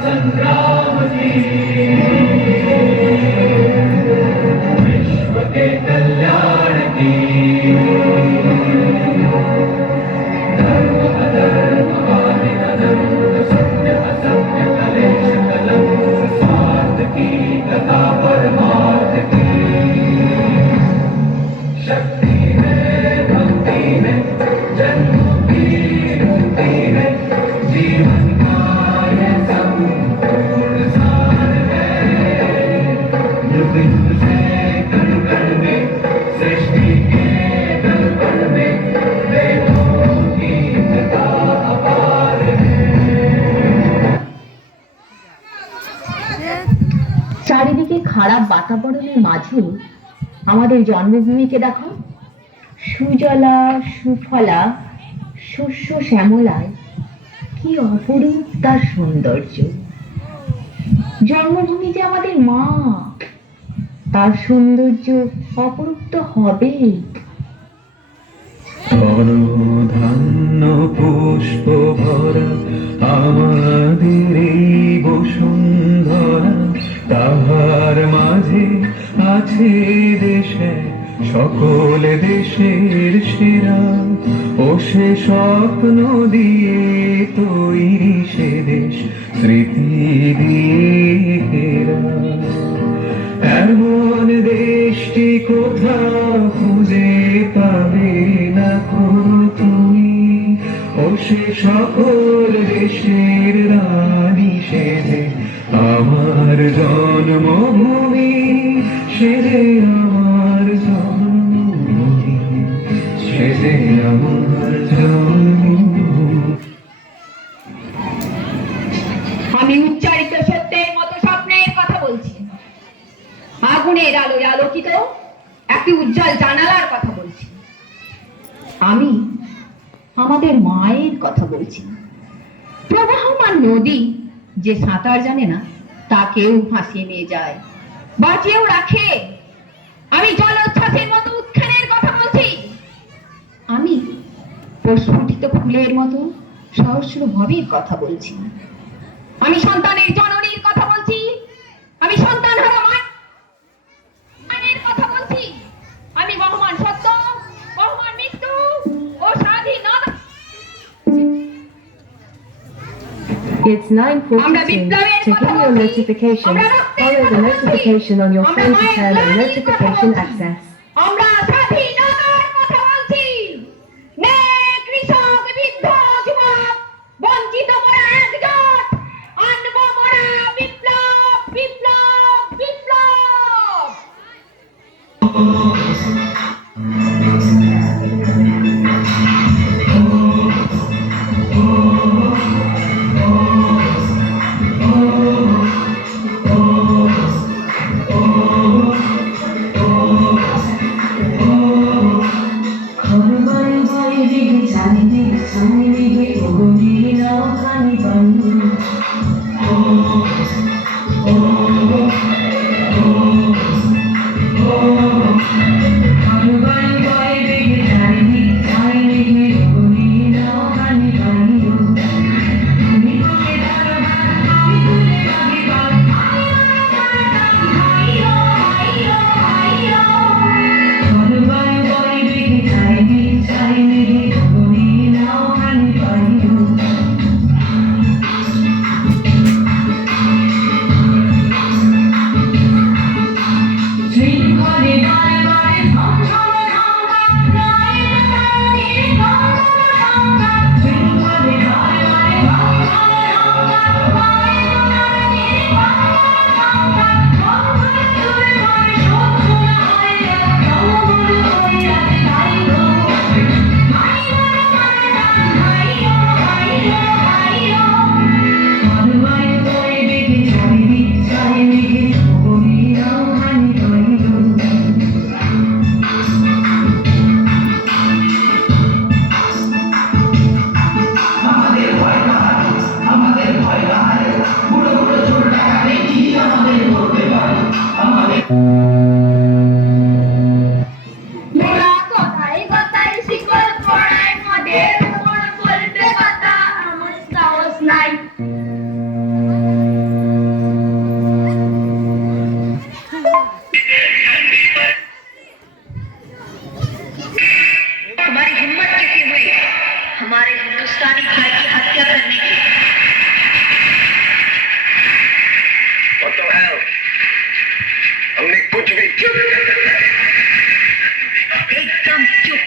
संग्राम की विश्व के कल्याण की धर्म अधर्म आदि अनंत सत्य असत्य कलेश कलंक स्वार्थ की तथा परमार्थ की शक्ति है भक्ति है जन्म की मुक्ति है जीवन চারিদিকে খারাপ বাতাবরণের মাঝে আমাদের জন্মভূমিকে দেখো, সুজলা সুফলা শস্য শ্যামলায় কি অপরূপ তার সৌন্দর্য। জন্মভূমি যে আমাদের মা, তার সৌন্দর্য অপরূপ তো হবেই। ধান্য পুষ্প ভরা আমাদের এই বসুন্ধরা, তাহার মাঝে আছে দেশে সকল দেশের সেরা, ও সে স্বপ্ন দিয়ে তৈরি সে দেশ স্মৃতি দিয়ে ঘেরা। এমন দেশটি কোথাও খুঁজে পাবে না তুমি, ও সে সকল দেশের রানী সে যে আমার জন্মভূমি, সে যে আমার জন্মভূমি, সে যে আমার জন্মভূমি। আমি উচ্চারিত সত্যের মতো স্বপ্নের কথা বলছি, আগুনের আলোয় আলোকিত একটি উজ্জ্বল জানালার কথা বলছি। আমি আমাদের মায়ের কথা বলছি। প্রবাহমান নদী যে সাঁতার জানে না তাকেও ভাসিয়ে নিয়ে যায়, বাঁচিয়েও রাখে। আমি জলোচ্ছ্বাসের মতো উত্থানের কথা বলছি। আমি প্রস্ফুটিত ফুলের মতো সহস্র ভবের কথা বলছি। আমি সন্তানের জননীর কথা বলছি। আমি সন্তান হারা মায়ের কথা বলছি। আমি বহমান সত্য, বহমান মৃত্যু ও স্বাধীনতা। It's 9:42. Checking your notifications. Follow the notification on your phone to turn on notification access. আমরা স্বাধীনতার কথা বলছি। নে কৃষক বৃদ্ধ যুবক বঞ্চিত মোরা একজোট, আনব মোরা বিপ্লব বিপ্লব বিপ্লব। মোরা কথায় কথায় শিকল পড়ায় মদের উপর বলতে কথা আমার সাহস নাই। तुम्हारी हिम्मत कैसे हुई हमारे हिंदुस्तानी भाई की हत्या करने की? What the hell? हमने कुछ भी एकदम चुप।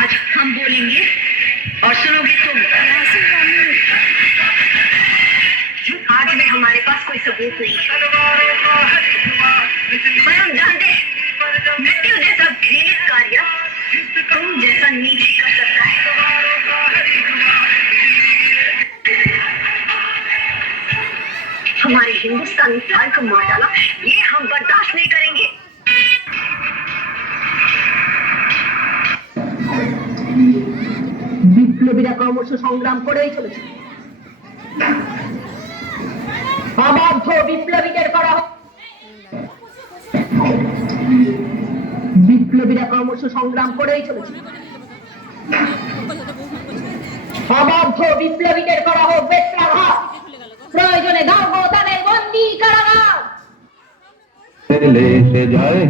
आज हम बोलेंगे और सुनोगे तुम। आज भी हमारे पास कोई सबूत नहीं है, पर हम जानते हैं मृत्यु जैसा घृणित कार्य तुम जैसा नीच ही कर सकता है। हमारे हिंदुस्तानी भाई को मार डाला, ये हम बर्दाश्त नहीं करेंगे। বিপ্লবীরা ক্রমশ সংগ্রাম করেই চলেছে। অবাধ্য বিপ্লবীদের করা হোক। বিপ্লবীরা ক্রমশ সংগ্রাম করেই চলেছে। অবাধ্য বিপ্লবীদের করা হোক বেত্রাঘাত। প্রয়োজনে দাও গো তাদের বন্দী কারাগার। এসে যায়